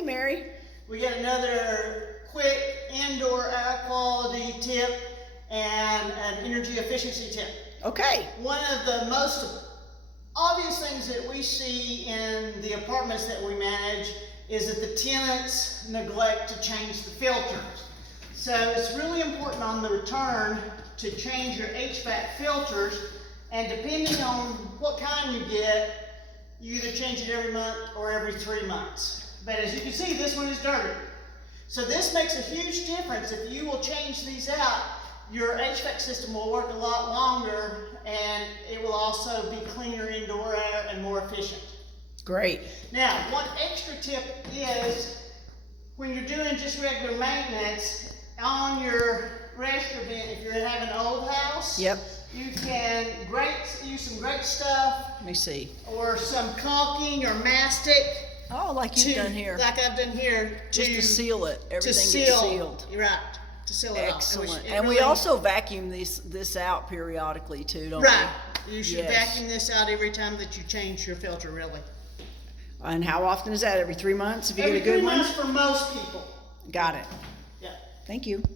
Hey, Mary. We got another quick indoor air quality tip and an energy efficiency tip. Okay. One of the most obvious things that we see in the apartments that we manage is that the tenants neglect to change the filters. So it's really important on the return to change your HVAC filters, and depending on what kind you get, you either change it every month or every 3 months. But as you can see, this one is dirty. So this makes a huge difference. If you will change these out, your HVAC system will work a lot longer, and it will also be cleaner indoor air and more efficient. Great. Now, one extra tip is when you're doing just regular maintenance on your restroom vent, if you're having an old house, Yep. you can use some great stuff, Let me see. or some caulking or mastic. Oh, like you've done here. Like I've done here. Just to seal it. Everything to gets sealed. You're right. To seal it Excellent. off. And we also vacuum this out periodically too, don't Right. You should Yes. vacuum this out every time that you change your filter, really. we? And how often is that? Every 3 months if you Every get a good 3 one? months for most people. Got it. Yeah. Thank you.